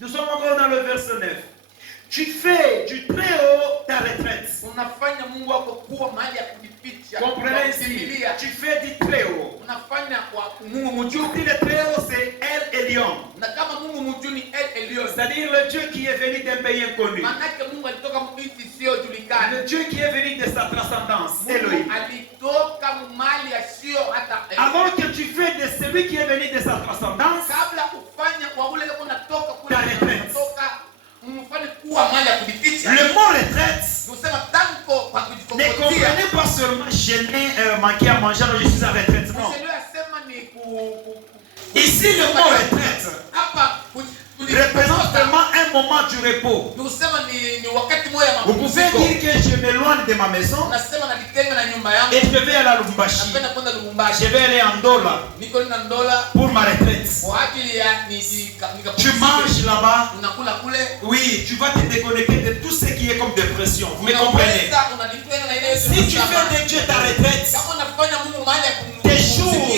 Nous sommes encore dans le verset 9. Tu fais du très haut ta retraite. Unafanya Mungu wako kuwa mahali ya kujificha. Comprenez ici. Tu fais du très haut. Unafanya kwa Mungu mjuu. Tu dis le très haut c'est El Elyon. Na kama Mungu mjuu ni El Elyon. C'est-à-dire le Dieu qui est venu d'un pays inconnu. Manake Mungu alitoka miti sio julikana. Le Dieu qui est venu de sa transcendance. Elohim. Alitoka mahali sio hata. Avant que tu fais de celui qui est venu de sa transcendance. Kabla kufanya kwa ule unatoka kule. Ta retraite. Le mot retraite ne comprenez pas seulement gêner, manquer à manger, alors je suis en retraite. Non. Ici, le mot retraite représente vraiment un moment du repos. Vous pouvez dire que je m'éloigne de ma maison et je vais aller à Lubumbashi. Je vais aller en Ndola pour ma retraite. Tu manges là-bas. Oui, tu vas te déconnecter de tout ce qui est comme dépression. Vous me comprenez? Si tu fais de Dieu ta retraite, tes jours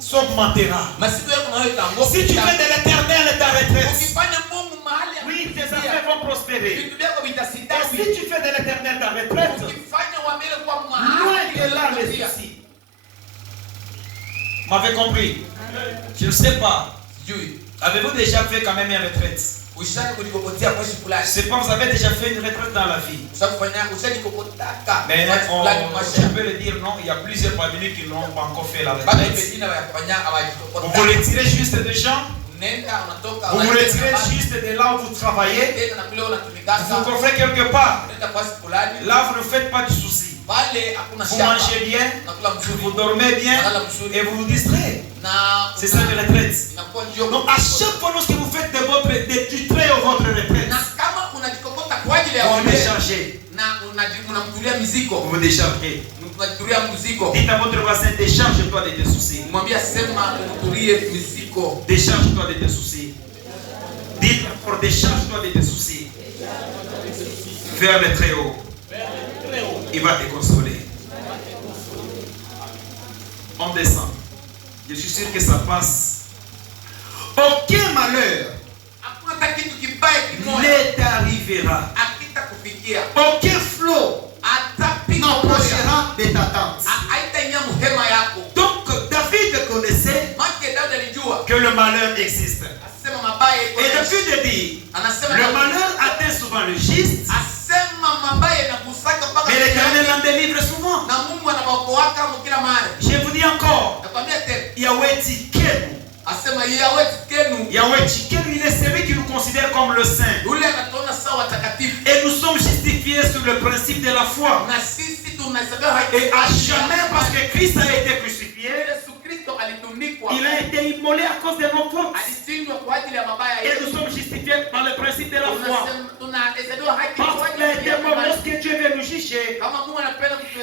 s'augmentera. Si tu fais de l'éternel ta retraite, oui, tes affaires vont prospérer. Et si tu fais de l'éternel ta retraite, loin de là les soucis. Vous m'avez compris? Je ne sais pas. Avez-vous déjà fait quand même une retraite? Je ne sais pas, vous avez déjà fait une retraite dans la vie. Mais je peux le dire, non, il y a plusieurs parmi nous qui n'ont pas encore fait la retraite. Vous vous retirez juste des gens. Vous vous retirez juste de là où vous travaillez. Vous vous offrez quelque part. Là, vous ne faites pas de soucis. Vous mangez bien, vous dormez bien et vous vous distrayez. C'est ça la retraite. Donc à chaque fois que vous faites du très haut votre retraite, vous vous déchargez. Vous vous déchargez. Dites à votre voisin, décharge-toi de tes soucis. Décharge-toi de tes soucis. Dites encore, décharge-toi de tes soucis. Vers le très haut. Il va te consoler. On descend. Je suis sûr que ça passe. Aucun malheur ne t'arrivera. Aucun flot n'approchera de ta tente. Donc David connaissait que le malheur existe. Et depuis de dire, le malheur atteint souvent le juste, mais l'Éternel en délivre souvent. Je vous dis encore, Yahweh Tikenu. Yahweh Tikenu, il est celui qui nous considère comme le saint. Et nous sommes justifiés sur le principe de la foi. Et à jamais, parce que Christ a été crucifié, il a été immolé à cause de nos fautes. Et nous sommes justifiés par le principe de la foi. Parce qu'il a été mort lorsque Dieu veut nous juger.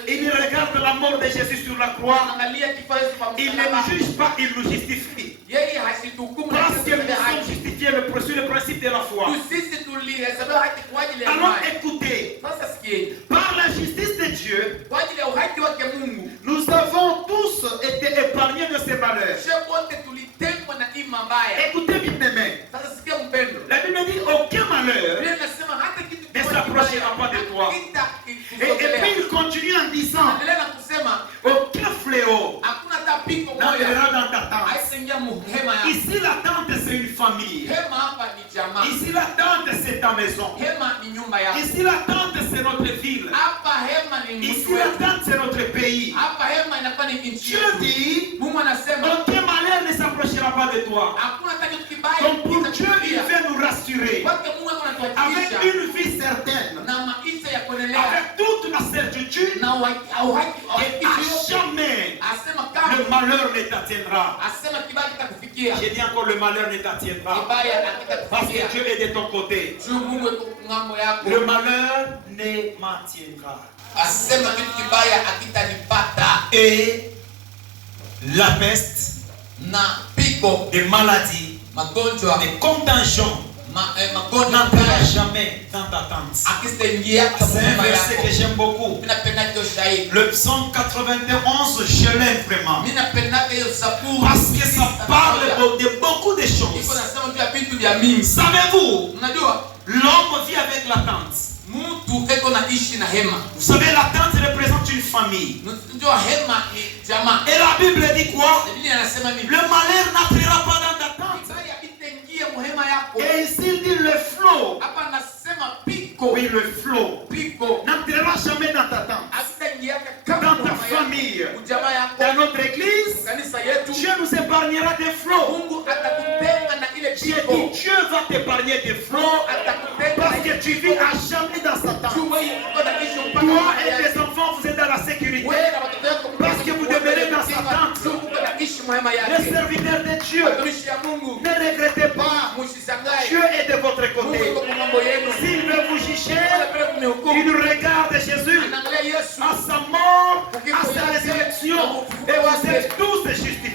Il regarde la mort de Jésus sur la croix. Il ne nous juge pas, il nous justifie. Parce que nous sommes justifiés sur le principe de la foi. Alors écoutez, par la justice de Dieu, nous avons tous été épargnés de ces malheurs. Écoutez bien mes la Bible dit aucun malheur ne s'approchera pas de toi. Et puis il continue en disant aucun fléau n'entrera dans ta tente. Ici la tente c'est une famille. Ici la tente c'est ta maison. Ici la tente c'est notre ville. Ici la tente c'est notre pays. Dieu dit aucun malheur ne s'approchera pas de toi. Donc pour Dieu il veut nous rassurer avec une vie certaine, avec toute la certitude, et à jamais le malheur ne t'attiendra. J'ai dit encore le malheur ne t'attiendra parce que Dieu est de ton côté. Le malheur ne m'attiendra. Et la peste, des maladies, des contingents n'entrera jamais dans ta tente. C'est un verset que j'aime beaucoup. Le psaume 91, je l'aime vraiment. Parce que ça parle de beaucoup de choses. Savez-vous, l'homme vit avec la tente. Vous savez, la tente représente une famille. Et la Bible dit quoi? Le malheur n'entrera pas dans ta tente. Et ici dit le flot. Oui, le flot n'entrera jamais dans ta tente, dans ta famille, dans notre église. Dieu nous épargnera des flots. Dieu dit, Dieu va t'épargner des flots parce que tu vis à jamais dans sa tente. Toi et tes enfants, vous êtes dans la sécurité parce que vous demeurez dans sa tente. Les serviteurs de Dieu, ne regrettez pas. Dieu est de votre côté. S'il veut vous juger, il regarde Jésus à sa mort, à sa résurrection, et vous êtes tous justifiés.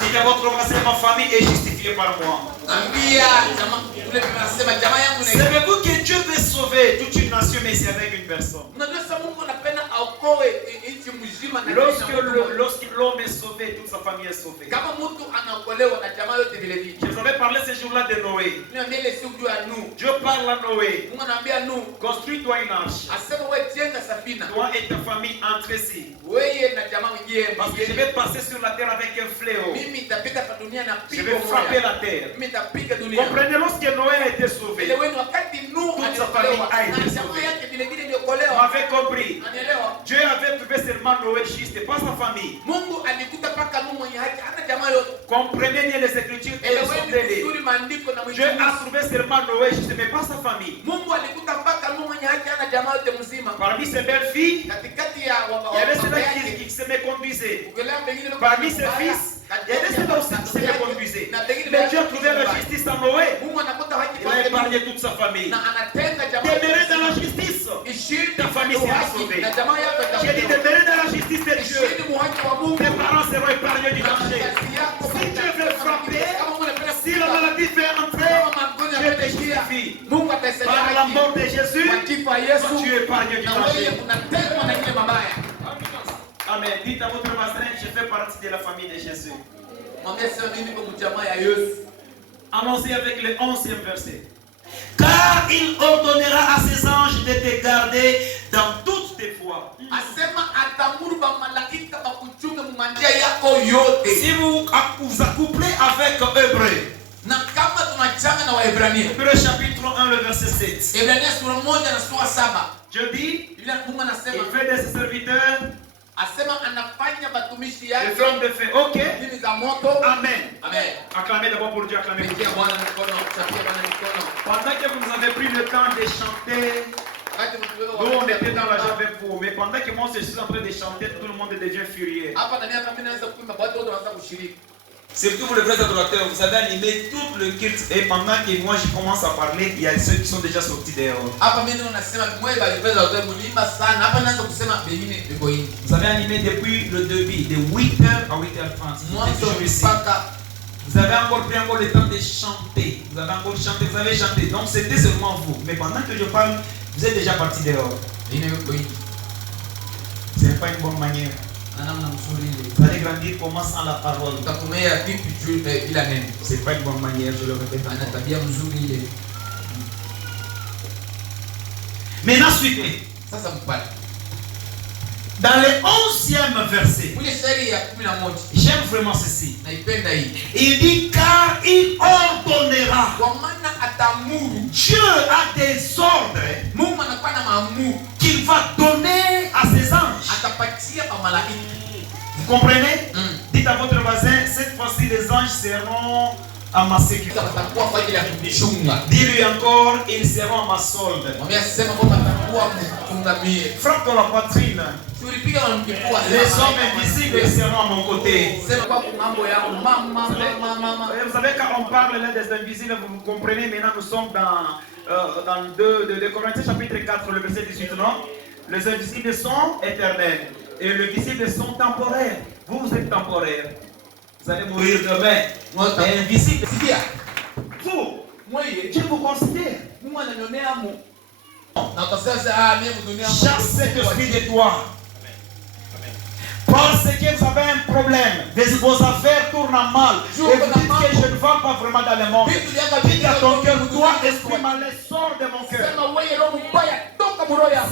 Dites à votre voisin, ma famille est justifiée par moi. Savez-vous que Dieu veut sauver toute une nation, mais c'est avec une personne? Lorsque l'homme est sauvé, toute sa famille est sauvée. Je vous avais parlé ce jour-là de Noé. Dieu parle à Noé. Construis-toi une arche. Toi et ta famille entrez ici. Parce que je vais passer sur la terre avec un fléau. Je vais frapper la terre. Comprenez, lorsque Noé a été sauvé, toute sa famille a été sauvée. Vous m'avez compris? Dieu avait trouvé seulement Noé juste, pas sa famille. Comprenez bien les Écritures et les sondez-les. Dieu a trouvé seulement Noé juste, mais pas sa famille. Parmi ses belles filles, il y avait celle qui se méconduisait. Parmi ses fils, il y avait celle qui se méconduisait. Mais Dieu a trouvé la justice en Noé. Il a épargné toute sa famille. Demeurer dans la justice, ta famille sera sauvée. J'ai dit demeurer dans la justice de Dieu. Tes parents seront épargnés du danger. Si Dieu veut frapper, si la maladie fait entrer, Dieu te justifie. Par la mort de Jésus, tu es épargné du danger. Amen. Dites à votre voisin, je fais partie de la famille de Jésus. Allons-y avec le 11e verset. Car il ordonnera à ses anges de te garder dans toutes tes voies. Si vous vous accouplez avec Hébreu, Hébreu chapitre 1, le verset 7. Dieu dit, il fait de ses serviteurs le flamme de feu. Ok. Amen. Acclamez d'abord pour Dieu. Acclamez pour Dieu. Pendant que vous avez pris le temps de chanter, nous on était dans la joie avec vous. Mais pendant que moi je suis en train de chanter, tout le monde devient furieux. Surtout pour les vrais adorateurs, vous avez animé tout le culte. Et pendant que moi je commence à parler, il y a ceux qui sont déjà sortis dehors. Vous avez animé depuis le début, de 8h à 8h30. Vous avez encore pris le temps de chanter. Vous avez encore chanté, vous avez chanté. Donc c'était seulement vous. Mais pendant que je parle, vous êtes déjà partis dehors. Ce n'est pas une bonne manière. Vous allez grandir comment sans la parole. C'est pas une bonne manière, je le répète. Maintenant suivez. Dans le 11e verset, j'aime vraiment ceci. Il dit car il ordonnera. Dieu a des ordres qu'il va donner à ses anges. Vous comprenez? Dites à votre voisin, cette fois-ci les anges seront à ma sécurité. Dis-lui encore, ils seront à ma solde. Frappe dans la poitrine. Les hommes invisibles seront à mon côté. Vous savez, quand on parle là des invisibles, vous comprenez, maintenant nous sommes dans 2 Corinthiens chapitre 4, le verset 18, non? Les invisibles sont éternels et les visibles sont temporaires. Vous êtes temporaires. Vous allez mourir demain. C'est invisible. Vous, Dieu vous considère. Chasse cet esprit de toi. Parce que vous avez un problème, vos affaires tournent mal, et vous dites que je ne vais pas vraiment dans le monde. Dites à ton cœur, toi, esprit malais, sors de mon cœur.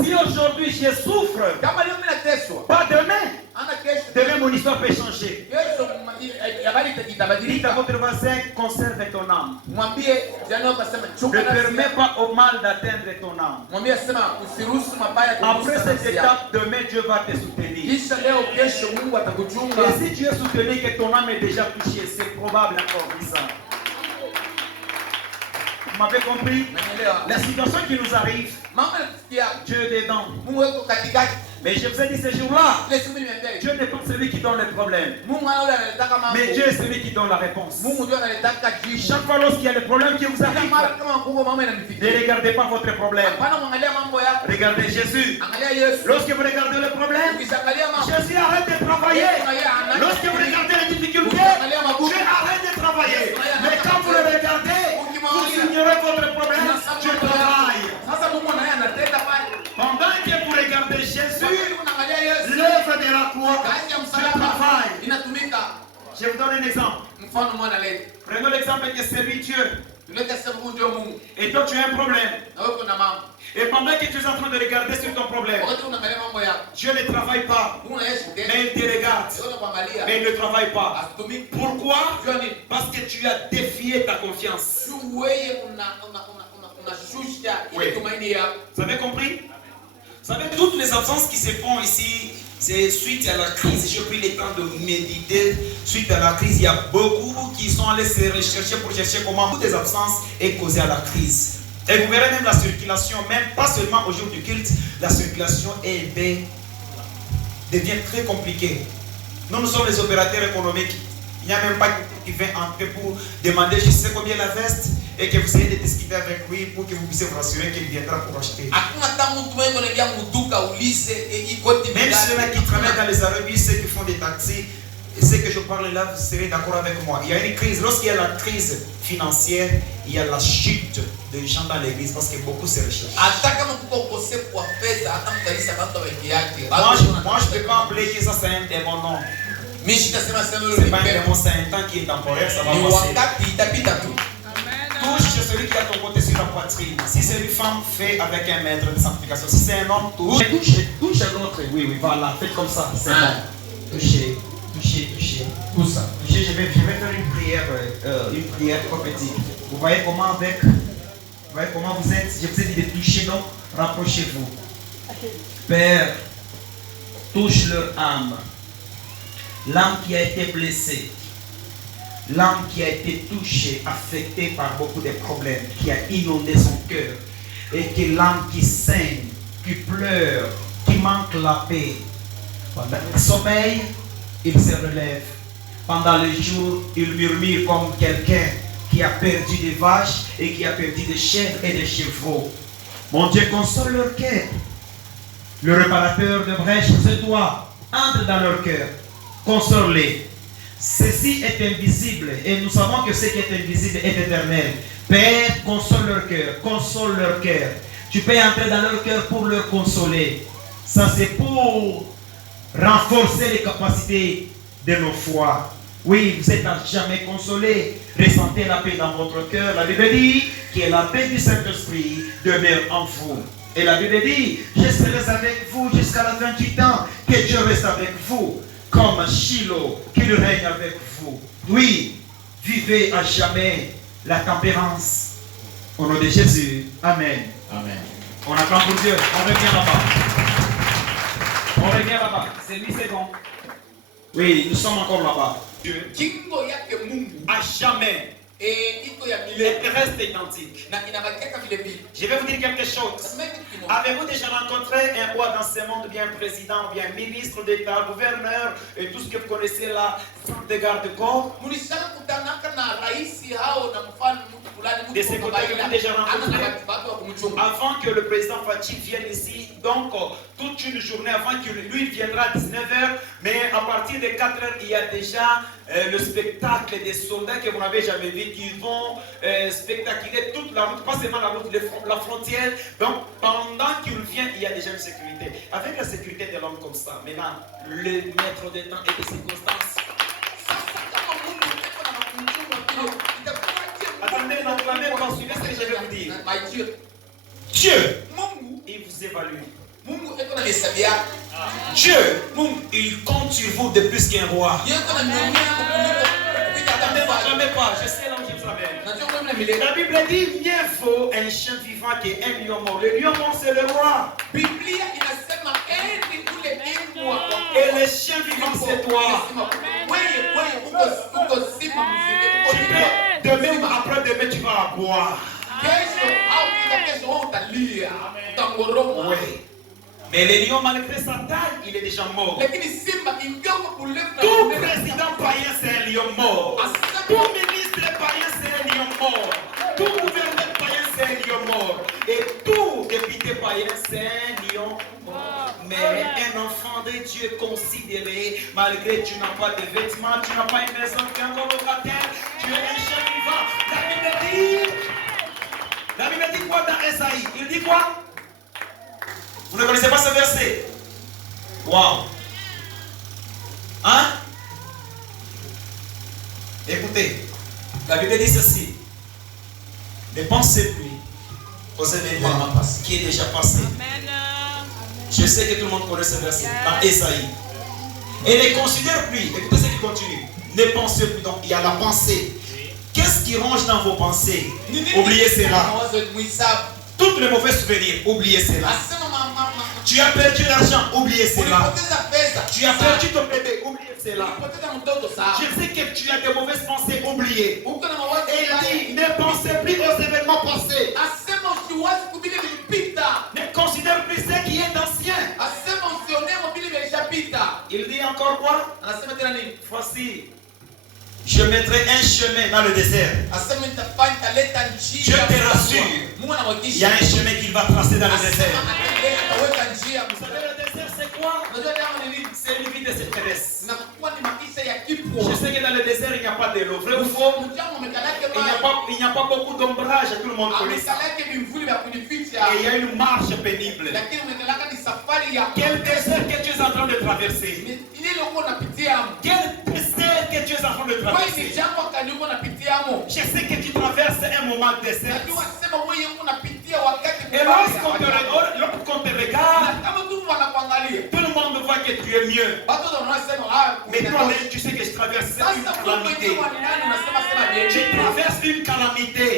Si aujourd'hui je souffre, pas demain mon histoire peut changer. Dites à votre voisin, conserve ton âme. Ne permets pas au mal d'atteindre ton âme. Après cette étape, demain Dieu va te soutenir. Et si tu es soutenu que ton âme est déjà touchée, c'est probable encore ça. Vous m'avez compris? La situation qui nous arrive, Dieu est dedans. Mais je vous ai dit ce jour-là, Dieu n'est pas celui qui donne le problème, mais Dieu est celui qui donne la réponse. Chaque fois lorsqu'il y a des problèmes qui vous arrivent, ne regardez pas votre problème. Regardez Jésus. Lorsque vous regardez le problème, Jésus arrête de travailler. Lorsque vous regardez les difficultés, Dieu arrête de travailler. Mais quand vous le regardez, vous ignorez votre problème, Dieu travaille. Pendant que vous regardez Jésus, l'œuvre de la croix, Dieu travaille. Je vous donne un exemple. Prenons l'exemple que c'est lui Dieu. Et toi tu as un problème. Et pendant que tu es en train de regarder sur ton problème, Dieu ne travaille pas, mais il te regarde, mais il ne travaille pas. Pourquoi? Parce que tu as défié ta confiance. Oui. Vous avez compris? Vous savez, toutes les absences qui se font ici, c'est suite à la crise. J'ai pris le temps de méditer. Suite à la crise, il y a beaucoup qui sont allés se rechercher pour chercher comment toutes les absences est causée à la crise. Et vous verrez même la circulation, même pas seulement au jour du culte, la circulation devient très compliquée. Nous sommes les opérateurs économiques. Il n'y a même pas qui vient entrer pour demander je sais combien la veste et que vous essayez de discuter avec lui pour que vous puissiez vous rassurer qu'il viendra pour acheter. Même ceux-là qui travaillent dans les Arabies, ceux qui font des taxis, et ceux que je parle là, vous serez d'accord avec moi. Il y a une crise. Lorsqu'il y a la crise financière, il y a la chute des gens dans l'église parce que beaucoup se recherchent. Moi, je ne peux pas appeler que ça c'est un démon, non. C'est pas un démon, c'est un temps qui est temporaire, ça va passer. Touche celui qui est à ton côté sur la poitrine. Si c'est une femme, fais avec un maître de sanctification. Si c'est un homme, touche. Touche un autre. Oui, voilà, faites comme ça. C'est bon. Touchez. Tout ça. Touchez, je vais faire une prière prophétique. Vous voyez comment vous êtes. Je vous ai dit de toucher, donc rapprochez-vous. Père, touche leur âme. L'âme qui a été blessée. L'âme qui a été touchée, affectée par beaucoup de problèmes, qui a inondé son cœur, et que l'âme qui saigne, qui pleure, qui manque la paix. Pendant le sommeil, il se relève. Pendant le jour, il murmure comme quelqu'un qui a perdu des vaches et qui a perdu des chèvres et des chevreaux. Mon Dieu, console leur cœur. Le réparateur de brèches, c'est toi. Entre dans leur cœur. Console-les. Ceci est invisible et nous savons que ce qui est invisible est éternel. Père, console leur cœur, console leur cœur. Tu peux entrer dans leur cœur pour leur consoler. Ça c'est pour renforcer les capacités de nos foi. Oui, vous êtes à jamais consolés. Ressentez la paix dans votre cœur. La Bible dit que la paix du Saint-Esprit demeure en vous. Et la Bible dit, je serai avec vous jusqu'à la fin du temps, que Dieu reste avec vous. Comme Shiloh, qu'il règne avec vous. Oui, vivez à jamais la tempérance. Au nom de Jésus. Amen. Amen. On attend pour Dieu. On revient là-bas. On revient là-bas. C'est lui, c'est bon. Oui, nous sommes encore là-bas. Dieu, à jamais, Elle reste identique. Je vais vous dire quelque chose. Avez-vous déjà rencontré un roi dans ce monde, bien président, bien ministre d'État, gouverneur, et tout ce que vous connaissez là, centre de garde-corps? De ce côté, vous avez déjà rencontré? Avant que le président Fachi vienne ici, donc toute une journée avant que lui viendra à 19h, mais à partir de 4h, il y a déjà le spectacle des soldats que vous n'avez jamais vu, qui vont spectaculer toute la route, pas seulement la route, la frontière. Donc pendant qu'il vient, il y a déjà une sécurité. Avec la sécurité de l'homme comme ça, maintenant, le maître des temps et des circonstances. Attendez, n'enflammez pas, suivez ce que je vais vous dire. Dieu, il vous évalue. Dieu, il compte sur vous de plus qu'un roi. Attendez, n'enflammez pas, je sais là où je vous amène. La Bible dit, mieux vaut un chien vivant qu'un lion mort. Le lion mort, c'est le roi. Et le chien vivant, c'est toi. Demain ou après-demain, tu vas boire. Oui. Mais le lion, malgré sa taille, il est déjà mort. Tout président païen, c'est un lion mort. Tout ministre païen, c'est un lion mort. Tout gouverneur païen, c'est un lion mort. Et tout député païen, c'est un lion mort. Mais un enfant de Dieu considéré, malgré que tu n'as pas de vêtements, tu n'as pas une maison, tu es encore locataire, tu es un chien vivant. La Bible dit quoi dans Esaïe? Il dit quoi? Vous ne connaissez pas ce verset? Wow. Hein? Écoutez, la Bible dit ceci. Ne pensez plus aux événements qui est déjà passé. Je sais que tout le monde connaît ce verset dans Esaïe. Et ne considère plus. Écoutez ce qui continue. Ne pensez plus. Donc il y a la pensée. Qu'est-ce qui range dans vos pensées? Oubliez cela. Toutes les mauvais souvenirs, oubliez cela. Tu as perdu l'argent, oubliez cela. Tu as perdu ton bébé, oubliez cela. Je sais que tu as de mauvaises pensées, oubliez. Et il dit, ne pensez plus aux événements passés. Ne considère plus ce qui est ancien. Il dit encore quoi? Voici, je mettrai un chemin dans le désert. Je te rassure, il y a un chemin qu'il va tracer dans le désert. Vous savez, le désert c'est quoi? C'est une vie de sécheresse. Je sais que dans le désert il n'y a pas de l'eau. Vrai ou faux? Il n'y a pas beaucoup d'ombrage, tout le monde connaît ça. Et il y a une marche pénible. Quel désert que tu es en train de traverser? Quel désert que tu es en train de traverser? Je sais que tu traverses un moment de désert. Et lorsqu'on te regarde, tout le monde voit que tu es mieux. Mais toi, tu sais que je traverse une calamité. Tu traverses une calamité.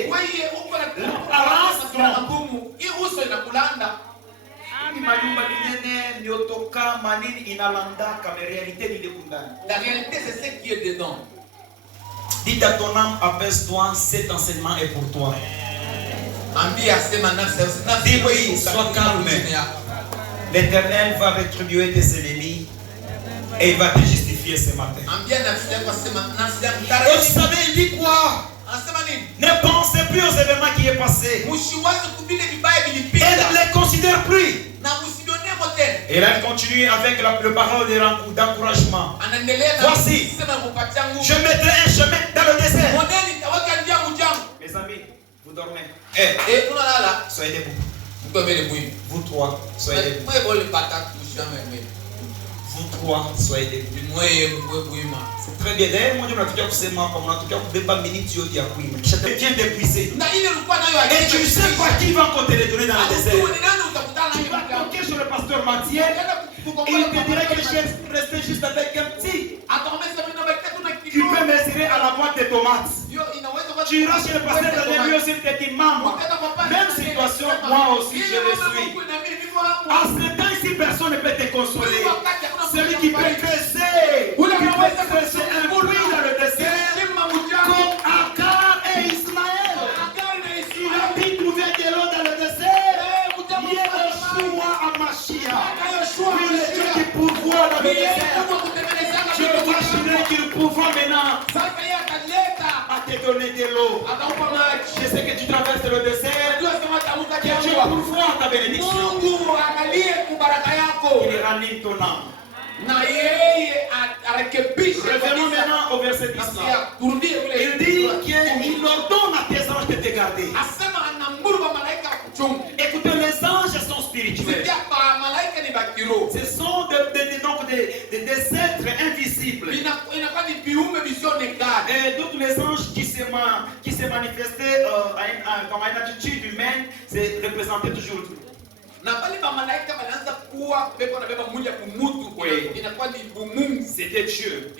L'apparence trompe. La réalité, c'est ce qui est dedans. Dites à ton âme, apaise-toi, cet enseignement est pour toi. Dis oui, sois calme. L'Éternel va rétribuer tes ennemis et il va te justifier ce matin. Et vous savez, il dit quoi? Ne pensez plus aux événements qui est passé. Et ne les considère plus. Et là, il continue avec le parole d'encouragement. Voici, je mettrai un chemin dans le désert. Mes amis, vous dormez. Soyez debout. Vous trois, soyez debout. Vous trois, soyez debout. C'est très bien. D'ailleurs, moi, je m'attends que c'est ma femme. En tout cas, vous ne pas minute sur Dieu. Je te viens d'épuiser. Et tu sais pas qui va encore te les donner dans le désert. Tu vas toquer sur le pasteur Mathieu. Il te dirait que je vais rester juste avec un petit. Tu peux mesurer à la boîte de tomates. Tu iras chez le pasteur de lui aussi, il te dit, maman, même situation, moi aussi je le suis. À ce temps ici, personne ne peut te consoler. Celui qui peut creuser, un puits dans le désert, comme Akar et donner de l'eau. Je sais que tu traverses le désert. Que Dieu pourvoit ta bénédiction. Il ranime ton âme. Revenons maintenant au verset 19. Il dit qu'il ordonne à tes anges de te garder. Écoutez, les anges sont spirituels. Ce sont des êtres invisibles. Et donc les anges qui se manifestaient dans une attitude humaine, c'est représenté toujours. C'était Dieu.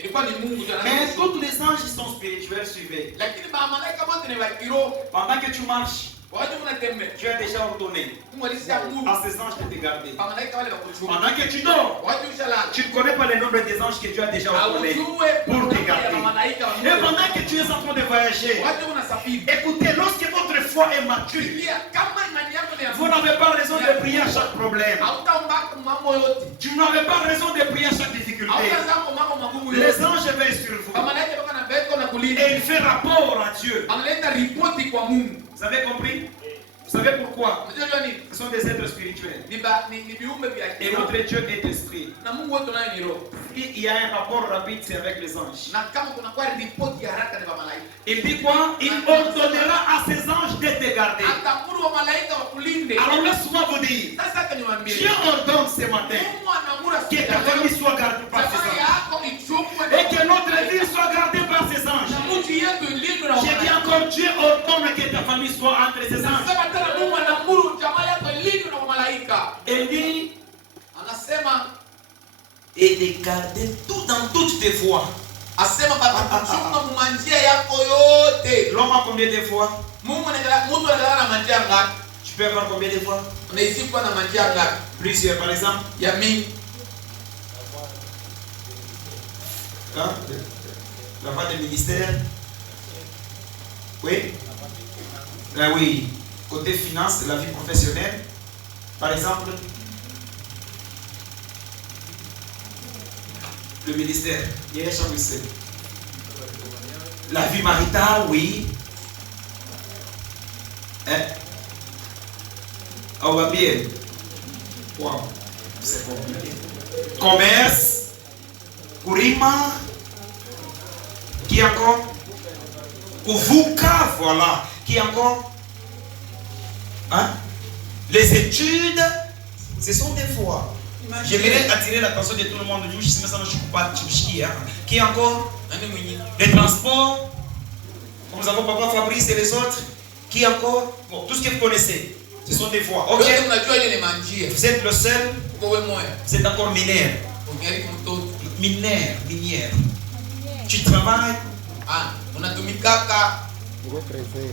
Mais tous les anges sont spirituels, suivez. Pendant que tu marches, Dieu a déjà ordonné à ces anges de te garder. Pendant que tu dors, tu ne connais pas le nombre des anges que Dieu a déjà ordonné pour te garder. Et pendant que tu es en train de voyager, écoutez, lorsque votre foi est mature, vous n'avez pas raison de prier à chaque problème. Tu n'avez pas raison de prier à chaque difficulté. Les anges veillent sur vous. Et il fait rapport à Dieu. Vous avez compris? Vous savez pourquoi? Ce sont des êtres spirituels. Et notre Dieu est esprit. Il y a un rapport rapide, c'est avec les anges. Il dit quoi? Il ordonnera à ses anges de te garder. Alors laisse-moi vous dire, Dieu ordonne ce matin que ta famille soit gardée par ses anges. Et que notre vie soit gardée par ses anges. J'ai dit encore, Dieu ordonne que ta famille soit entre ses anges. Il dit, et de garder tout dans toutes tes voies. L'homme a combien de fois? Tu peux avoir combien de fois? Plusieurs, par exemple. Hein? La voie de ministère. Oui. Ah oui. Côté finance, la vie professionnelle. Par exemple, le ministère. La vie maritale, oui. Hein? On va bien. Wow. C'est compliqué. Commerce. Kurima. Qui encore? Kuvuka, voilà. Qui encore? Hein? Les études, ce sont des voies. J'aimerais attirer l'attention de tout le monde. Qui encore? Les transports. Comme nous avons Papa Fabrice et les autres. Qui encore? Bon, tout ce que vous connaissez. Ce sont des voies. Ok? Vous êtes le seul. Vous êtes encore mineur. Minière. Tu travailles à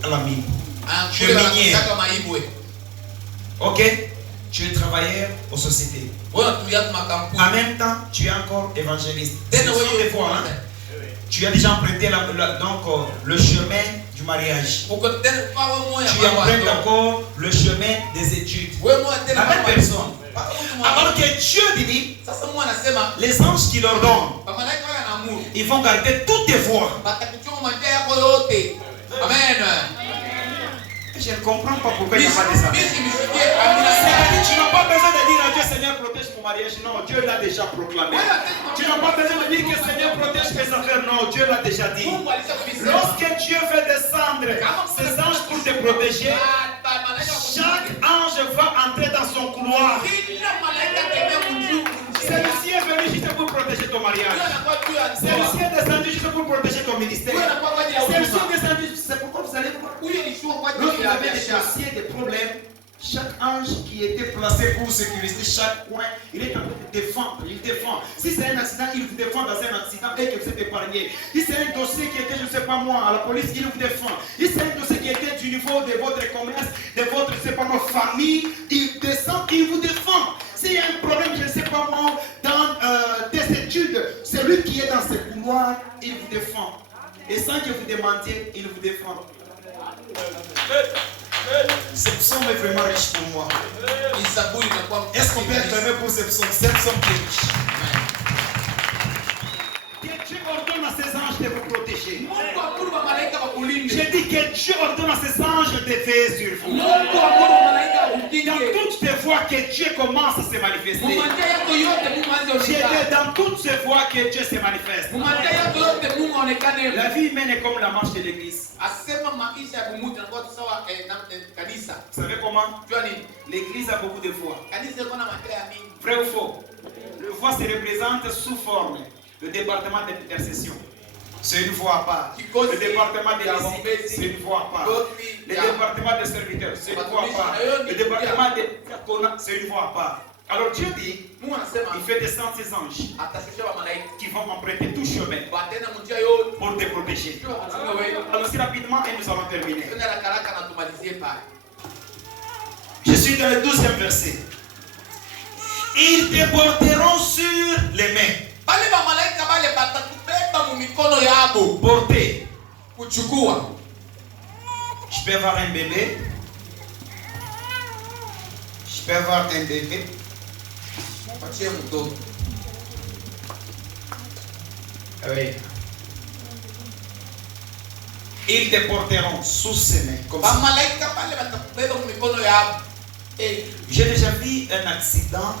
la mine. Tu es minier. Ok? Tu es travailleur aux sociétés. En même temps, tu es encore évangéliste. Ce sont des voies, hein? Tu as déjà emprunté le chemin du mariage. Tu empruntes encore le chemin des études. La même personne. Alors que Dieu dit, les anges qui leur donnent, ils vont garder toutes tes voies. Amen. Je ne comprends pas pourquoi il n'y a pas des amis. C'est-à-dire, tu n'as pas besoin de dire à Dieu, Seigneur, protège mon mariage. Non, Dieu l'a déjà proclamé. Tu n'as pas besoin de dire que Seigneur, protège mes affaires. Non, Dieu l'a déjà dit. Lorsque Dieu fait descendre ses anges pour te protéger, chaque ange va entrer dans son couloir. Celui-ci est venu juste pour protéger ton mariage. Celui-ci est descendu juste pour protéger ton ministère. Celui-ci est descendu, c'est pourquoi vous allez voir. Lorsque vous avez des dossiers, des problèmes, chaque ange qui était placé pour sécuriser chaque coin, il est en train de défendre, il défend. Si c'est un accident, il vous défend dans un accident et que vous êtes épargné. Si c'est un dossier qui était, je ne sais pas moi, à la police, il vous défend. Si c'est un dossier qui était du niveau de votre commerce, de votre, je ne sais pas moi, famille, il descend, il vous défend. S'il y a un problème, je ne sais pas moi, dans des études, celui qui est dans ce couloir, il vous défend. Et sans que vous demandiez, il vous défend. Ce psaume est vraiment riche pour moi. Est-ce qu'on peut acclamer pour ce psaume? C'est un psaume qui est riche. Que Dieu ordonne à ses anges de vous protéger. J'ai dit que Dieu ordonne à ses anges de veiller sur vous. Dans toutes ces voies que Dieu commence à se manifester. J'ai dit dans toutes ces voies que Dieu se manifeste. La vie humaine est comme la marche de l'église. Vous savez comment? L'église a beaucoup de voies. Vrai ou faux? Le voie se représente sous forme le département d'intercession. C'est une voie à part. Le département de l'asile, c'est une voie à part. Le département des serviteurs, c'est une voie à part. Le département des diaconats, c'est une voie à part. Alors Dieu dit, il fait descendre ses anges qui vont emprunter tout chemin pour te protéger. Alors si rapidement et nous allons terminer. Je suis dans le 12e verset. Ils te porteront sur les mains. Porter. Je peux avoir un bébé. Je peux avoir un bébé. Oui. Ils te porteront sous ses mains. Comme ça. J'ai déjà vu un accident.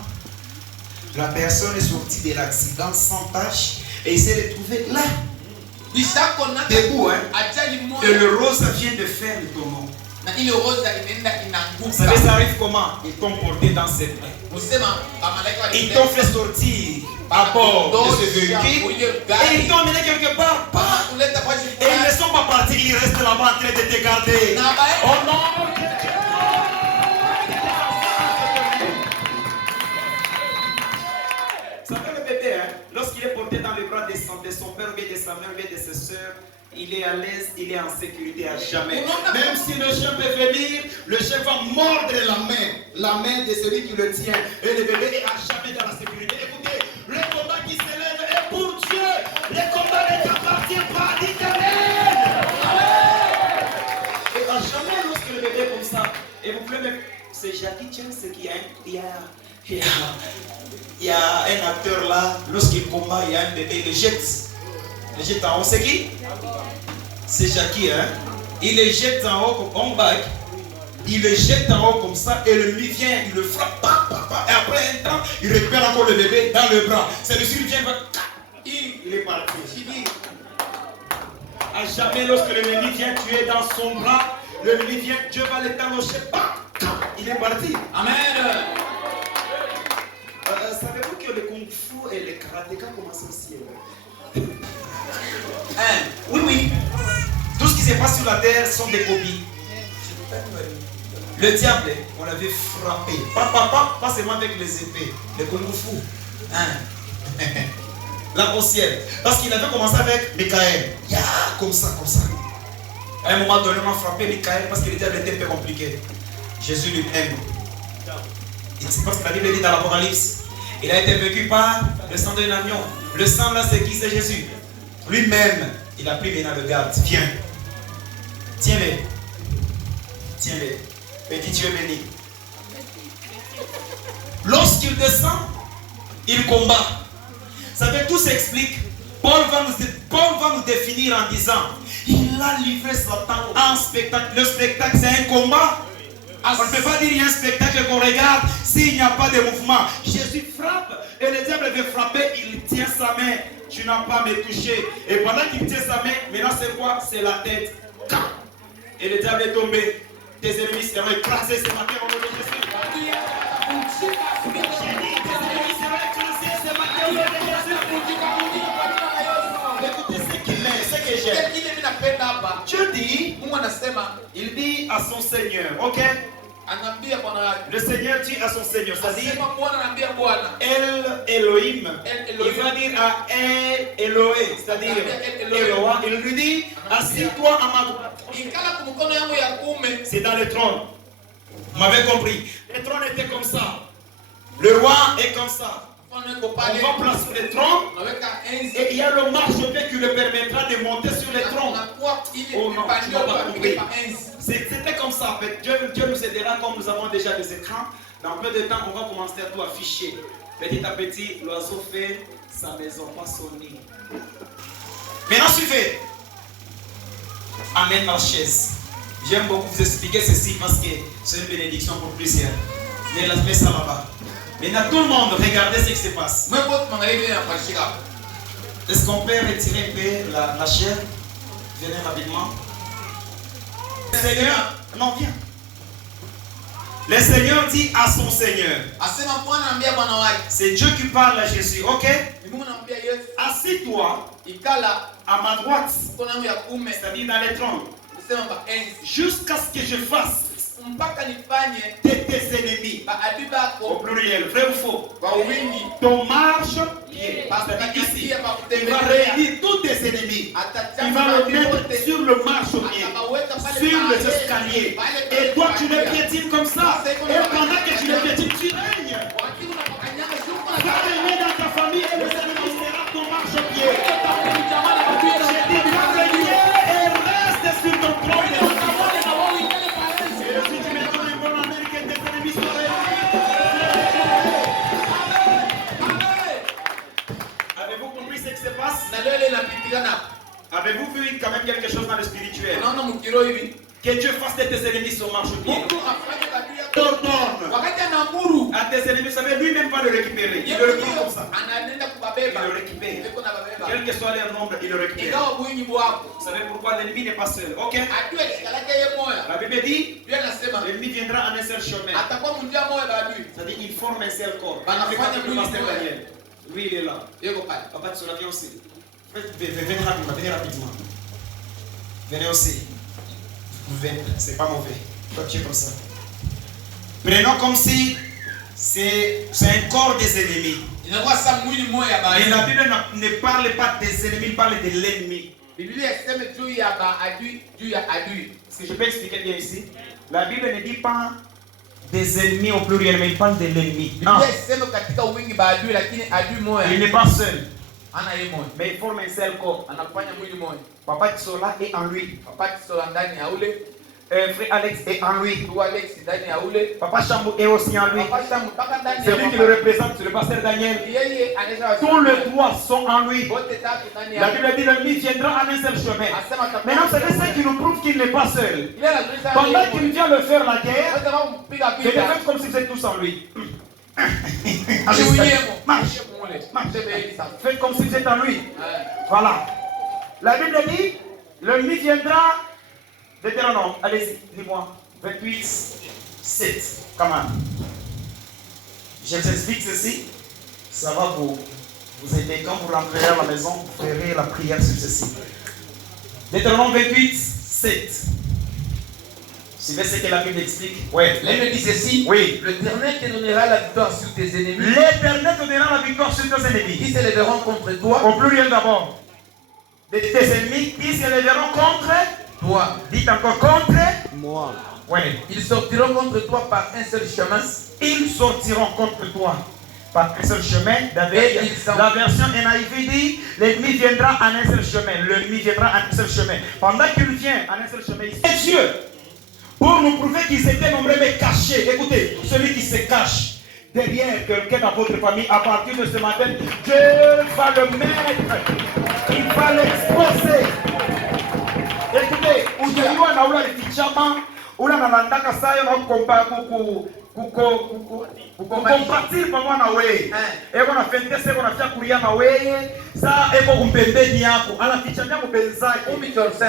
La personne est sortie de l'accident sans tâche et il s'est retrouvé là. Debout, hein? Et le rose vient de faire le tonneau. Vous savez, ça arrive comment? Ils t'ont porté dans ses mains. Ils t'ont fait sortir à bord de ce véhicule et ils t'ont emmené quelque part. Et ils ne sont pas partis, ils restent là-bas en train de te garder. Oh non! Vous savez, le bébé, hein, lorsqu'il est porté dans les bras de son père ou de sa mère ou de ses soeurs, il est à l'aise, il est en sécurité à jamais. Même si le chien peut venir, le chien va mordre la main de celui qui le tient. Et le bébé est à jamais dans la sécurité. Écoutez, le combat qui s'élève est pour Dieu. Le combat ne t'appartient pas, dit-elle. Et à jamais, lorsque le bébé est comme ça, et vous pouvez même, c'est Jackie Chan, c'est qu'il y a un acteur là, lorsqu'il combat, il y a un bébé, il le jette. Il le jette en haut, c'est qui? C'est Jackie, hein? Il le jette en haut comme en bac. Il le jette en haut comme ça et le lui vient, il le frappe, et après un temps, il récupère encore le bébé dans le bras. Celui-ci vient, il est parti. À jamais, lorsque l'ennemi vient tuer dans son bras, l'ennemi vient, Dieu va l'étancher, il est parti. Amen. Savez-vous que le kung fu et le karatéka commencent au ciel? Oui. Tout ce qui se passe sur la terre sont des copies. Le diable, on l'avait frappé. Pas seulement avec les épées, le kung fu. Là au ciel. Parce qu'il avait commencé avec Michael. Comme ça. À un moment donné, on a frappé Michael parce que le diable était un peu compliqué. Jésus lui-même. C'est parce que la Bible dit dans l'Apocalypse. Il a été vaincu par le sang d'un agneau. Le sang là, c'est qui? C'est Jésus. Lui-même, il a pris maintenant le garde. Viens. Tiens-le. Petit Dieu béni. Lorsqu'il descend, il combat. Vous savez, tout s'explique. Paul va nous définir en disant, il a livré Satan en spectacle. Le spectacle, c'est un combat. On ne peut pas dire qu'il y a un spectacle qu'on regarde s'il n'y a pas de mouvement. Jésus frappe et le diable veut frapper, il tient sa main. Tu n'as pas me touché. Et pendant qu'il tient sa main, maintenant c'est quoi? C'est la tête. Et le diable est tombé. Tes ennemis seront écrasés ce matin au nom de Jésus. J'ai dit, tes ennemis seront écrasés ce matin au nom de Jésus. Écoutez ce qu'il est, ce que j'aime. Dieu dit, il dit à son Seigneur, ok? Le Seigneur dit à son Seigneur, c'est-à-dire El Elohim. Il va dire à El Eloé, c'est-à-dire Eloah. Il lui dit, assis-toi à ma droite. C'est dans le trône. Vous m'avez compris. Le trône était comme ça. Le roi est comme ça. On va placer le trône et il y a le marchepied qui le permettra de monter sur le trône. Oh non, tu n'as pas compris. C'était comme ça en fait. Dieu nous aidera comme nous avons déjà des écrans. Dans peu de temps, on va commencer à tout afficher. Petit à petit, l'oiseau fait sa maison, pas son nid. Maintenant, suivez. amène la chaise. J'aime beaucoup vous expliquer ceci parce que c'est une bénédiction pour plusieurs. Mais la mets ça là-bas. Maintenant, tout le monde, regardez ce qui se passe. Est-ce qu'on peut retirer un peu la chair? Venez rapidement. Le Seigneur, non, viens. Le Seigneur dit à son Seigneur. C'est Dieu qui parle à Jésus, ok? Assis-toi à ma droite, c'est-à-dire dans les trônes, jusqu'à ce que je fasse de tes ennemis. Au pluriel, vrai ou faux? Ton marche-pied. Ici, il va réunir tous tes ennemis. Il va le mettre sur le marche-pied, sur les escaliers. Et toi, tu les piétines comme ça. Et pendant que tu les piétines, tu règnes. Tu vas régner dans ta famille et les ennemis seront ton marche-pied. Je dis, tu vas régner et reste sur ton trône. Avez-vous compris ce qui se passe? Avez-vous vu quand même quelque chose dans le spirituel? Que Dieu fasse de tes ennemis son marche-pied. T'ordonne à tes ennemis, vous savez, lui-même va le récupérer. Il le récupère comme ça. Il le récupère. Quel que soit leur nombre, il le récupère. Vous savez pourquoi l'ennemi n'est pas seul? Ok? La Bible dit, l'ennemi viendra en un seul chemin. C'est-à-dire qu'il forme un seul corps. Lui, il est là. Papa, tu l'as bien aussi. Venez rapidement. Venez aussi. C'est pas mauvais. Toi, tu es comme ça. Prenons comme si c'est un corps des ennemis. Et la Bible ne parle pas des ennemis, il parle de l'ennemi. Si je peux expliquer bien ici, la Bible ne dit pas des ennemis au pluriel, mais il parle de l'ennemi. Il n'est pas seul, mais il forme un seul corps. Papa Tsola est en lui. Frère Alex est en lui. Papa Chambou est aussi en lui. C'est lui qui le représente, c'est le pasteur Daniel. Tous les trois sont en lui. La Bible dit l'ennemi viendra en un seul chemin. Maintenant, c'est ce qui nous prouve qu'il n'est pas seul. Pendant qu'il vient le faire la guerre, je vais faire comme si vous êtes tous en lui. Marche. Faites comme si vous êtes en lui. Voilà. La Bible dit l'ennemi viendra. Deutéronome, allez-y, dis-moi. 28, 7. Come on. Je vous explique ceci. Ça va vous aider. Quand vous rentrerez à la maison, vous ferez la prière sur ceci. Deutéronome 28, 7. Suivez ce que la Bible explique. Oui. L'Éternel dit ceci. Oui. L'Éternel te donnera la victoire sur tes ennemis. L'Éternel te donnera la victoire sur tes ennemis. Qui se lèveront contre toi. Au pluriel d'abord. De tes ennemis qui se lèveront contre toi. Dites encore contre moi. Oui. Ils sortiront contre toi par un seul chemin. Ils sortiront contre toi par un seul chemin. La version NIV dit l'ennemi viendra en un seul chemin. L'ennemi viendra en un seul chemin. Pendant qu'il vient en un seul chemin, c'est Dieu. Pour nous prouver qu'ils étaient nombreux mais cachés. Écoutez, celui qui se cache derrière quelqu'un dans votre famille, à partir de ce matin, Dieu va le mettre. Il va l'exposer. Écoutez, ujaiwa na ula likichama, ula nalandaka sayo na kukompatir pamoja na wewe. Eko na fentese, eko na fiakulia na wewe, saa eko kumpembeni yako, anafichania kubenzake.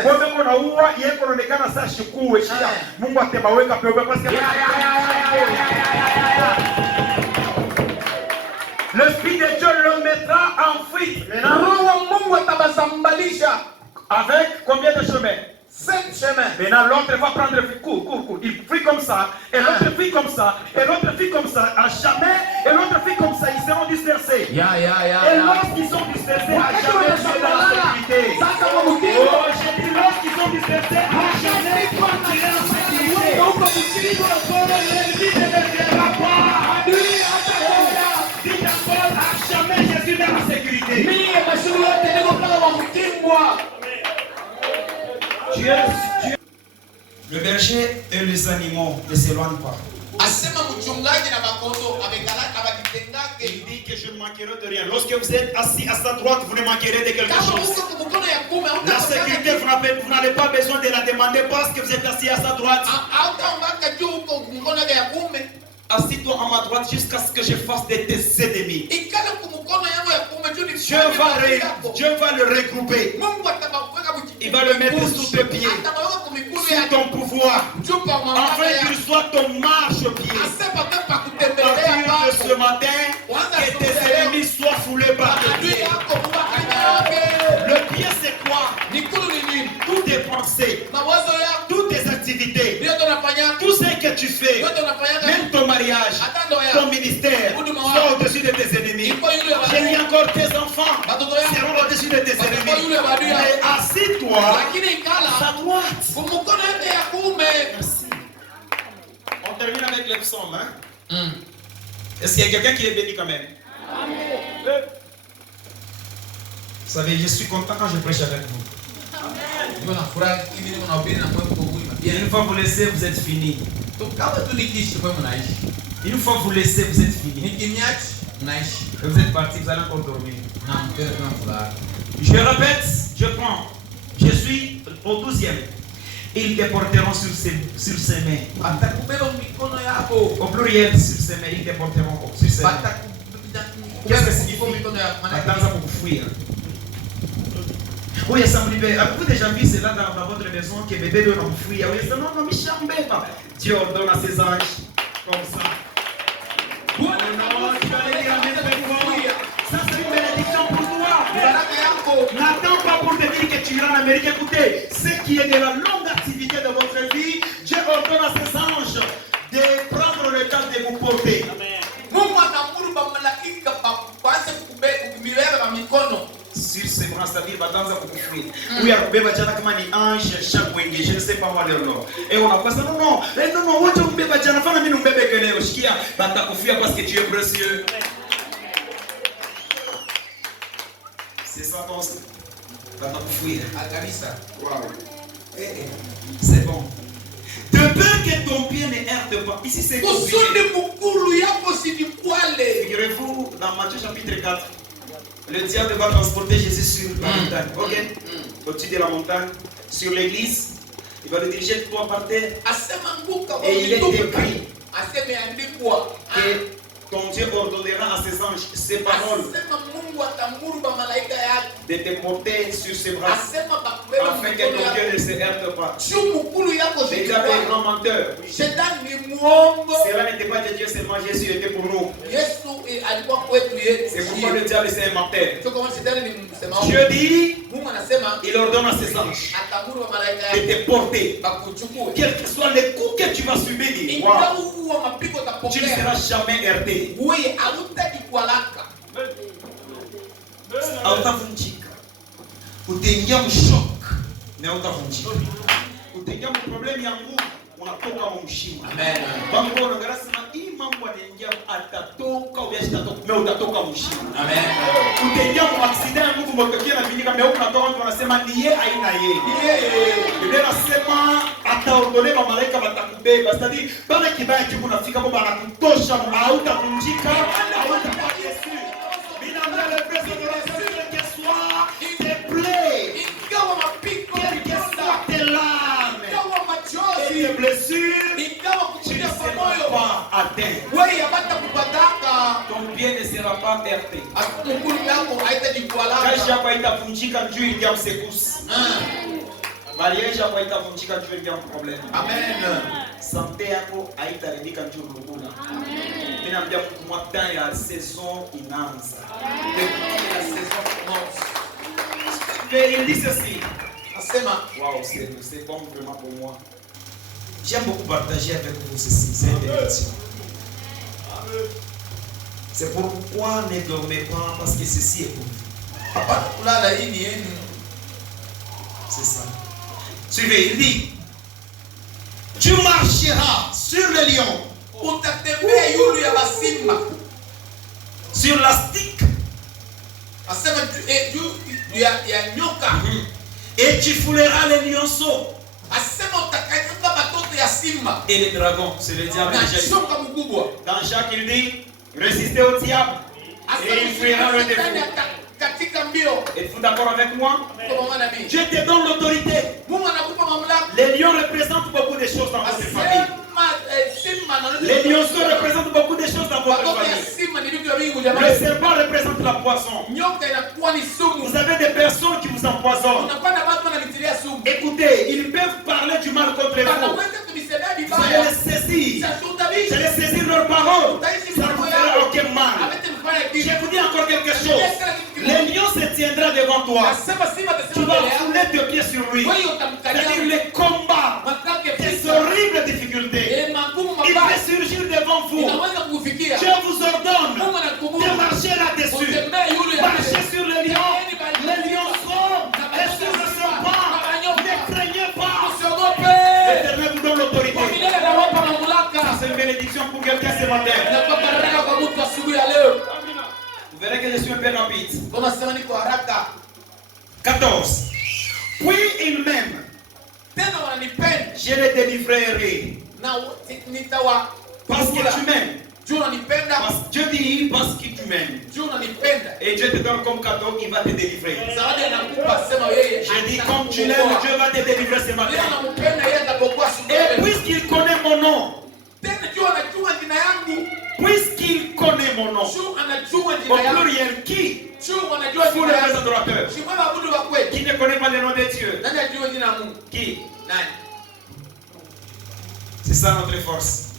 Kwa eko na uwa, yeko naonekana saa shikuwe, shia, Mungu atemaweka pewe kwa siya. Le Spirit de Dieu le mettra en fuite. Avec combien de chemins? 7 chemins. Maintenant l'autre va prendre le cours. Il fuit comme ça, et l'autre fuit comme ça, et l'autre fuit comme ça, à jamais, et l'autre fuit comme ça, ils seront dispersés. Et lorsqu'ils sont dispersés, à jamais ils sont dans la sécurité. Oh, j'ai dit lorsqu'ils sont dispersés, à jamais ils vont tirer la sécurité. L'ennemi ne les verra pas. Dites encore, à jamais je suis dans la sécurité. Le berger et les animaux ne s'éloignent pas. Il dit que je ne manquerez de rien. Lorsque vous êtes assis à sa droite, vous ne manquerez de quelque chose. La sécurité, vous n'avez pas besoin de la demander parce que vous êtes assis à sa droite. Assis-toi à ma droite jusqu'à ce que je fasse de tes ennemis. Dieu va le regrouper. Il va le mettre sous tes pieds, sous ton pouvoir, afin qu'il soit ton marche-pied. À partir de ce matin, que tes ennemis soient foulés par tes pieds. Le pied, c'est quoi? Toutes tes pensées, toutes tes activités, tout ce que tu fais, même ton mariage, ton ministère, soit au-dessus de tes ennemis. J'ai mis encore tes enfants seront au-dessus de tes ennemis. Mais assis-toi à sa droite. Merci. On termine avec le psaume. Hein? Est-ce qu'il y a quelqu'un qui est béni quand même? Amen. Vous savez, je suis content quand je prêche avec vous. Une fois vous laissez, vous êtes fini. Une fois vous laissez, vous êtes fini. Vous êtes parti, vous allez encore dormir. Je répète, je prends. Je suis au 12e. Ils te porteront sur ses mains. Au pluriel, sur ses mains, ils te porteront sur ses mains. Qu'est-ce que ça signifie? Attends, pour fuir. Oui, ça me libère. Avez-vous déjà vu cela dans votre maison que bébé doit fuir? Oui, ça non, non, mais Dieu ordonne à ses anges comme ça. Oh non, tu vas aller dire à mes frères. Ça, c'est une bénédiction pour toi. N'attends pas pour te dire que tu iras en Amérique. Écoutez, ce qui est de la longue activité de votre vie, Dieu ordonne à ses anges de prendre le temps de vous porter. Sur ses bras, c'est-à-dire batanza kukufuia. Huyu akubeba jana kama ni ange shangwenge, je ne sais pas moi leur nom. Et on a quoi ça? Non, non, non, non, wote ukubeba jana fana mimi umbebe keleo, shikia batakufia parce que tu es précieux. C'est ça ton batakufia. Akalisa. Waouh. C'est bon. De peur que ton pied ne heurte pas. Ici c'est compliqué. Figurez-vous dans Matthieu chapitre 4. Le diable va transporter Jésus sur la montagne. Ok? Au-dessus de la montagne, sur l'église, il va le diriger toi par terre. Et il est écrit que ton Dieu ordonnera à ses anges ses paroles de te porter sur ses bras afin que ton Dieu ne se heurte pas. Le diable est un grand menteur. Cela n'était pas de Dieu seulement, Jésus était pour nous. C'est pourquoi le diable c'est un menteur. Dieu dit, il ordonne à ses anges de te porter. Quel que soit le coup que tu vas subir, tu ne seras jamais heurté. Hautavunjika. Utaingia mshock na hautavunjika. Utaingia problem ya nguvu, unatoka mshima. Amen. Bambo ngarasema hii mambo anaingia atatoka au yashitatoka, utatoka mshima. Amen. Utaingia kwa accident ya nguvu mtokia na vindika mbele unatoka mtu anasema ni yeye aina yeye. Biblia inasema ataondolewa malaika watakubeba. C'est-à-dire bana kibaya kipo nafika baba anakutosha hautavunjika, hautakuwa Yesu. Bila mbele pesa de la Seigneur que soit te plaît. Ingawa mapiko yakawa te larmes. Ingawa machozi et blessures. Ingawa kuchia moyo pas atteint. Wewe yapata kupataka. Ton pied ne sera pas heurté. Mkulu yako haitajikwalaka. Kashi hapa itavunjika njoo ingia msekusi. Mariage hapa itavunjika njoo ingia problème. Amen. Santé yako haitaharibika njoo lugula. Amen. Mimi naambia kwa temps ya saison inaanza. La saison commence. Mais il dit ceci. Waouh, c'est bon vraiment pour moi. J'aime beaucoup partager avec vous ceci, c'est une bénédiction. C'est pourquoi ne dormez pas, parce que ceci est pour vous. C'est ça. Suivez, il dit, tu marcheras sur le lion, sur l'astique, et tu fouleras les lionceaux. Et les dragons, c'est le diable déjà. Dans Jacques il dit, résistez au diable Et il fuira loin de vous. Êtes-vous d'accord avec moi? Dieu te donne l'autorité. Les lions représentent beaucoup de choses dans votre famille. Les lionceaux représentent beaucoup de choses dans votre famille. Le serpent représente la poison. Vous avez des personnes qui vous empoisonnent. Écoutez, ils peuvent parler du mal contre vous. Vous allez les saisir. Vous allez saisir leurs paroles. Ça ne vous fera aucun mal. Je vous dis encore quelque chose. Les lions se tiendra devant toi. Tu vas fouler tes pieds sur lui. C'est-à-dire les combats, des horribles difficultés. Il va surgir devant vous. Dieu vous ordonne de marcher là-dessus. Marchez sur les lions. Les lions seront et sur le serpent. Ne craignez pas. L'Éternel vous donne l'autorité. C'est une bénédiction pour quelqu'un ce matin. Vous verrez que je suis un peu rapide. 14. Puis il m'aime. Je le délivrerai. Parce que tu m'aimes. Dieu dit parce que tu m'aimes. Et Dieu te donne comme cadeau, il va te délivrer. Je dis comme tu l'aimes, Dieu va te délivrer ce matin. Et puisqu'il connaît mon nom. Puisqu'il connaît mon nom. Au pluriel, qui? Pour les vrais adorateurs. Qui ne connaît pas le nom de Dieu? Qui? C'est ça notre force.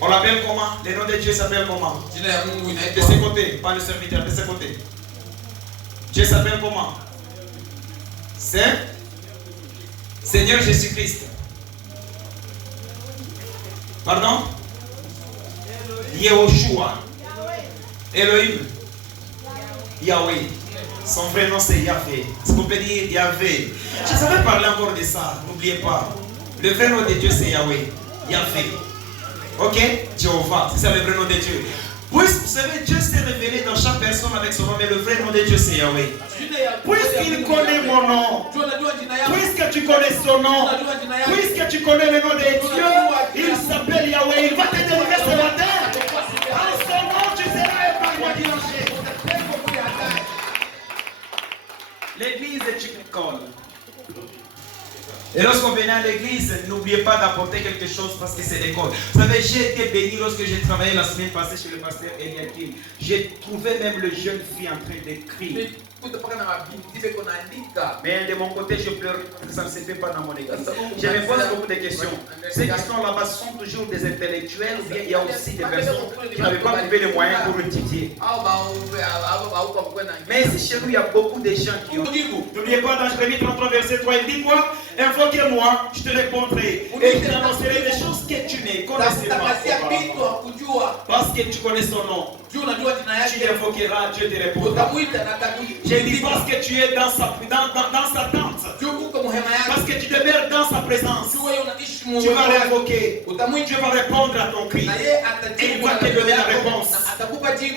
On l'appelle comment? Le nom de Dieu s'appelle comment? De ce côté, pas le serviteur, de ce côté. Dieu s'appelle comment? C'est Seigneur Jésus-Christ. Pardon? Yehoshua. Elohim. Yahweh. Son vrai nom c'est Yahvé. Ce qu'on peut dire Yahvé. Je savais parler encore de ça, n'oubliez pas. Le vrai nom de Dieu c'est Yahweh. Yahvé. Ok? Jéhovah. C'est ça le vrai nom de Dieu. Vous savez, Dieu s'est révélé dans chaque personne avec son nom, mais le vrai nom de Dieu c'est Yahweh. Puisqu'il connaît mon nom, puisque tu connais son nom, puisque tu connais le nom de Dieu, il s'appelle Yahweh. Il va te délivrer ce matin. En son nom, tu seras épargné du danger. L'église est Chicole. Et lorsqu'on venait à l'église, n'oubliez pas d'apporter quelque chose parce que c'est l'école. Vous savez, j'ai été béni lorsque j'ai travaillé la semaine passée chez le pasteur Eliakim. J'ai trouvé même le jeune fille en train d'écrire. Mais de mon côté, je pleure parce que ça ne se fait pas dans mon église. Je me pose beaucoup de questions. Ceux qui sont là-bas sont toujours des intellectuels ou bien il y a aussi des personnes qui n'avaient pas trouvé les moyens pour étudier. Mais ici chez nous, il y a beaucoup de gens qui ont. N'oubliez pas dans Jérémie 33, verset 3, il dit quoi? Invoquez-moi, je te répondrai. Et je t'annoncerai des choses que tu ne connaissais pas. Parce que tu connais son nom. Tu l'invoqueras, Dieu te répondra. Je dis parce que tu es dans sa tente. Parce que tu demeures dans sa présence. Tu vas l'invoquer. Dieu va répondre à ton cri. Et il va te donner la réponse.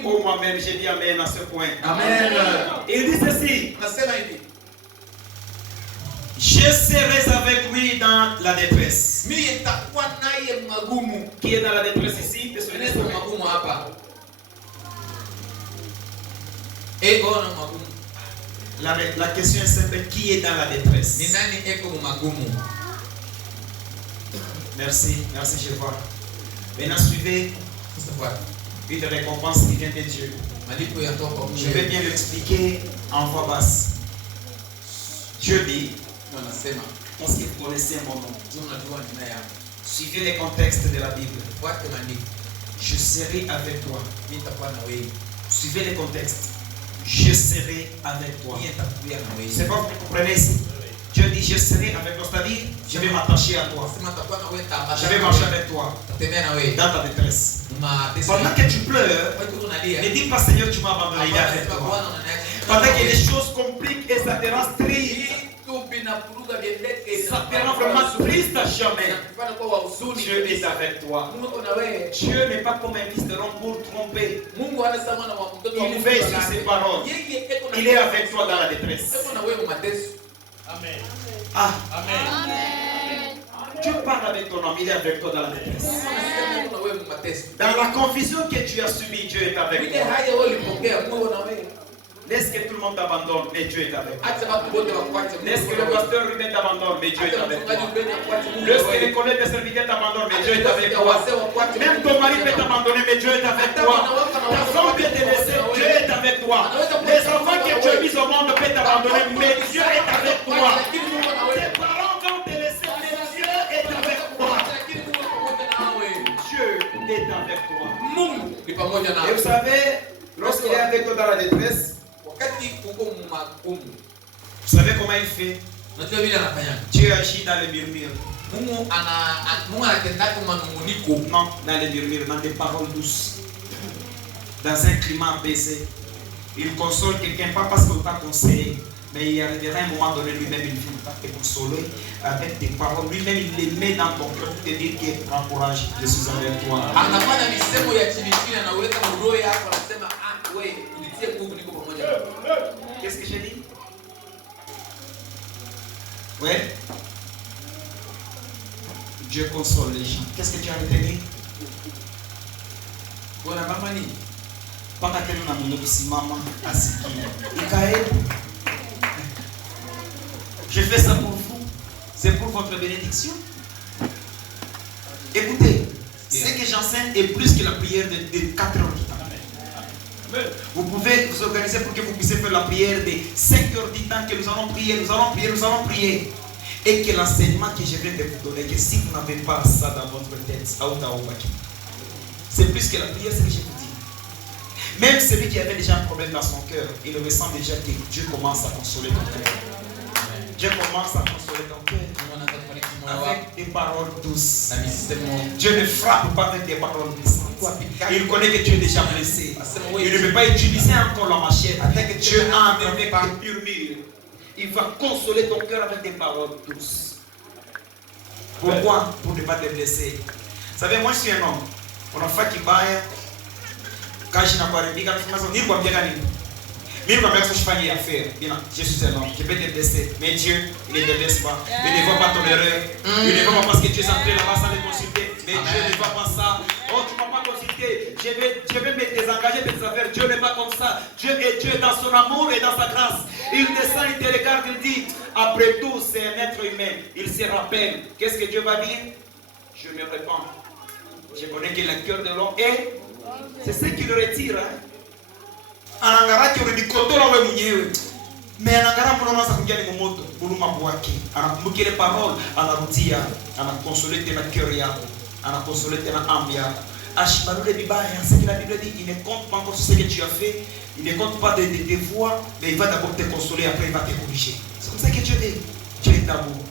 Oh, moi-même, j'ai dit amen à ce point. Amen. Il dit ceci. Je serai avec lui dans la détresse. Qui est dans la détresse ici? La question est simple. Qui est dans la détresse? Merci, merci, je vois. Maintenant, suivez une récompense qui vient de Dieu. Je vais bien l'expliquer en voix basse. Dieu dit, parce que vous connaissez mon nom, suivez les contextes de la Bible. Je serai avec toi. Suivez les contextes. Je serai avec toi. C'est bon, vous comprenez ici? Dieu dit je serai avec toi, c'est-à-dire je vais m'attacher à toi. Je vais marcher avec toi dans ta détresse. Pendant que tu pleures, ne dis pas Seigneur tu m'as abandonné, il est avec toi. Pendant que les choses compliquent et ça te rend triste, ça te rend vraiment triste à jamais. Dieu est avec toi. Dieu n'est pas comme un fils de l'homme pour tromper. Il veille sur ses paroles. Il est avec toi dans la détresse. Amen. Ah. Amen. Dieu parle avec ton homme, il est avec toi dans la détresse. Dans la confusion que tu as subie, Dieu est avec toi. Laisse que tout le monde t'abandonne, mais Dieu est avec toi. Laisse que le pasteur lui-même t'abandonne, mais Dieu est avec toi. Laisse que les collègues des serviteurs t'abandonnent, mais Dieu est avec toi. Même ton mari peut t'abandonner, mais Dieu est avec toi. Ta femme peut te laisser, Dieu est avec toi. Les enfants que tu as mis au monde peuvent t'abandonner, mais Dieu est avec toi. Tes parents vont te laisser, mais Dieu est avec toi. Dieu est avec toi. Et vous savez, lorsqu'il est avec toi dans la détresse, vous savez comment il fait? Dieu agit dans les murmures. Non, dans les murmures, dans des paroles douces. Dans un climat apaisé. Il console quelqu'un, pas parce qu'on t'a conseillé, mais il arrivera un moment donné, lui-même, il finira te consoler avec des paroles. Lui-même, il les met dans ton cœur pour te dire que prends courage, je suis avec toi. Qu'est-ce que j'ai dit? Oui. Dieu console les gens. Qu'est-ce que tu as retenu? Je fais ça pour vous. C'est pour votre bénédiction. Écoutez, ce que j'enseigne est plus que la prière de 4 heures du temps. Vous pouvez vous organiser pour que vous puissiez faire la prière de 5 heures du temps, que nous allons prier, nous allons prier, nous allons prier. Et que l'enseignement que je viens de vous donner, que si vous n'avez pas ça dans votre tête, c'est plus que la prière, c'est ce que je vous dis. Même celui qui avait déjà un problème dans son cœur, il ressent déjà que Dieu commence à consoler ton cœur. Dieu commence à consoler ton cœur avec des paroles douces. Dieu ne frappe pas avec des paroles blessantes. Il connaît que tu es déjà blessé. Il ne veut pas utiliser encore la machette. Dieu entre avec des murmures. Il va consoler ton cœur avec des paroles douces. Pourquoi? Pour ne pas te blesser. Vous savez, moi je suis un homme. On a fait qui baille. Quand je n'ai pas de biga, je suis un homme. Je suis un homme, je peux te blesser, mais Dieu, il ne te blesse pas. Il ne voit pas ton erreur. Il ne voit pas parce que tu es entré là-bas sans le consulter. Mais Dieu ne voit pas ça. Oh, tu ne m'as pas consulté. Je vais me désengager de tes affaires. Dieu n'est pas comme ça. Dieu est Dieu dans son amour et dans sa grâce. Il descend, il te regarde, il dit, après tout, c'est un être humain. Il se rappelle. Qu'est-ce que Dieu va dire? Je me répands. Je connais que le cœur de l'homme est. C'est ce qui le retire. Anangara ki uridikotola we mwenyewe mais anangara mnaanza kuingia ni moto buluma bwake anakumbuka ile parole anarudia anakonsoler tena cœur yako anakonsoler tena âme yako ashibarule bibaya ce que la Bible dit il ne compte pas encore ce que tu as fait il ne compte pas de tes voies mais il va d'abord te consoler après il va te corriger c'est comme ça que Dieu est amour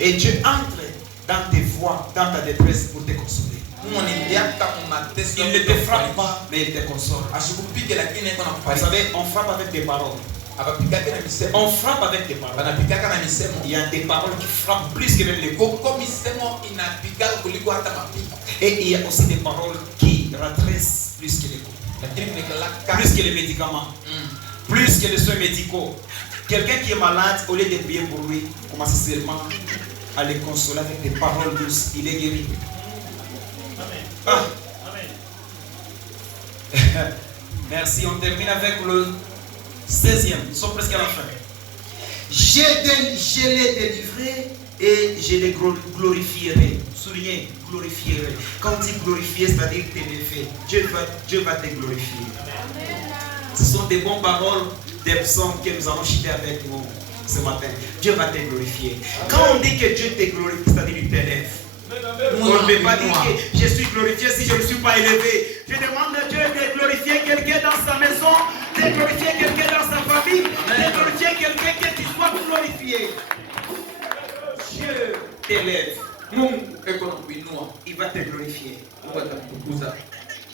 et Dieu entre dans tes voies dans ta détresse pour te consoler. Il ne te frappe pas, mais il te console. Vous savez, on frappe avec des paroles. On frappe avec des paroles. Il y a des paroles qui frappent plus que même les coups. Et il y a aussi des paroles qui redressent plus que les coups. Plus que les médicaments. Plus que les soins médicaux. Quelqu'un qui est malade, au lieu de prier pour lui, commence seulement à le consoler avec des paroles douces. Il est guéri. Ah. Merci, on termine avec le 16e. Nous sommes presque à la fin. Je l'ai délivré et je les glorifierai. Soulignez, glorifierai. Quand on dit glorifier, c'est-à-dire t'élever. Dieu va te glorifier. Ce sont des bonnes paroles, des psaumes que nous allons chanter avec nous ce matin. Dieu va te glorifier. Quand on dit que Dieu te glorifie, c'est-à-dire qu'il t'élève. On ne peut pas dire que je suis glorifié si je ne suis pas élevé. Je demande à Dieu de glorifier quelqu'un dans sa maison, de glorifier quelqu'un dans sa famille, de glorifier quelqu'un que tu sois glorifié. Dieu t'élève. Il va te glorifier.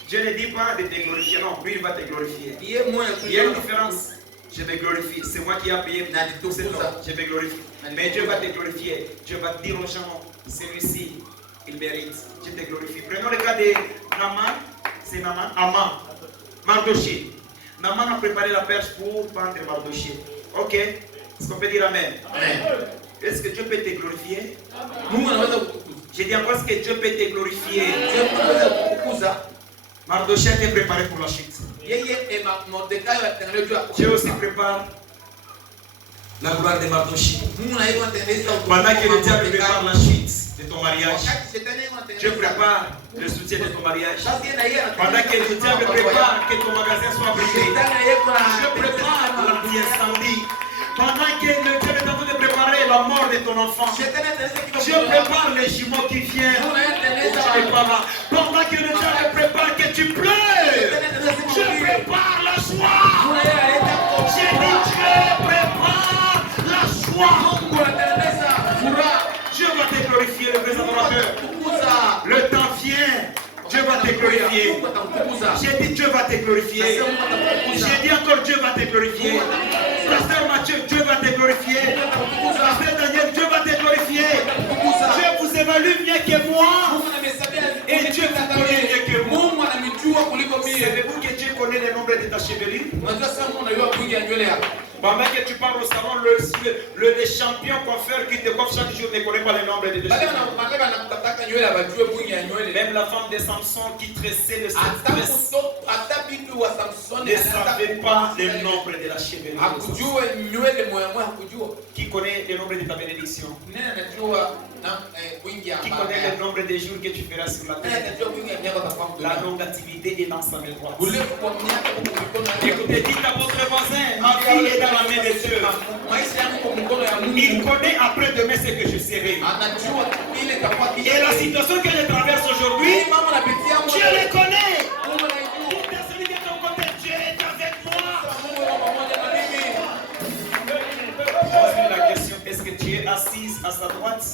Dieu ne dit pas de te glorifier, non, lui il va te glorifier. Il y a une différence. Je vais glorifier. C'est moi qui ai payé tout ce temps. Je vais glorifier. Mais Dieu va te glorifier. Dieu va dire aux gens, celui-ci, il mérite. Je te glorifie. Prenons le cas de Naaman. C'est Naaman. Aman. Mardoché. Naaman a préparé la perche pour prendre Mardoché. Ok. Est-ce qu'on peut dire Amen? Amen. Est-ce que Dieu peut te glorifier? Mungu anaweza kukukuza. Je dis encore, est-ce que Dieu peut te glorifier? Mungu anaweza kukukuza. Mardochée était préparé pour la chute. Dieu aussi prépare la gloire de Mardochée. Pendant que le diable prépare la chute de ton mariage, Dieu prépare le soutien de ton mariage. Pendant que le diable prépare que ton magasin soit brisé, Dieu prépare l'anti-incendie. Pendant que le diable est en train de préparer la mort de ton enfant, Dieu prépare les jumeaux qui viennent. Pendant que le diable prépare que tu pleures, Dieu prépare la joie. J'ai dit Dieu prépare la joie. Dieu va te glorifier, le présent adorateur. Le temps vient. Dieu va te glorifier. J'ai dit Dieu va te glorifier. J'ai dit encore Dieu va te glorifier. Pasteur Mathieu, Dieu va te glorifier. Pasteur Daniel, Dieu va te glorifier. Dieu vous évalue mieux que moi. Et Dieu vous connaît mieux que moi. Savez-vous que Dieu connaît le nombre de ta chevelure? Pendant que tu parles au salon, le champion coiffeur qui te coiffe chaque jour ne connaît pas le nombre de ta chevelure. Même la femme de Samson qui tressait le tresse ne savait pas le nombre de la chevelure. Qui connaît le nombre de ta bénédiction? Qui connaît le nombre de jours que tu feras sur la terre? La longativité est dans sa main droite. Écoutez, dites à votre voisin, ma vie est dans la main de Dieu. Il connaît après-demain ce que je serai. Et la situation que je traverse aujourd'hui, Dieu le connaît. Pour celui qui est à ton côté, Dieu est avec moi. La question, est-ce que tu es assise à sa droite?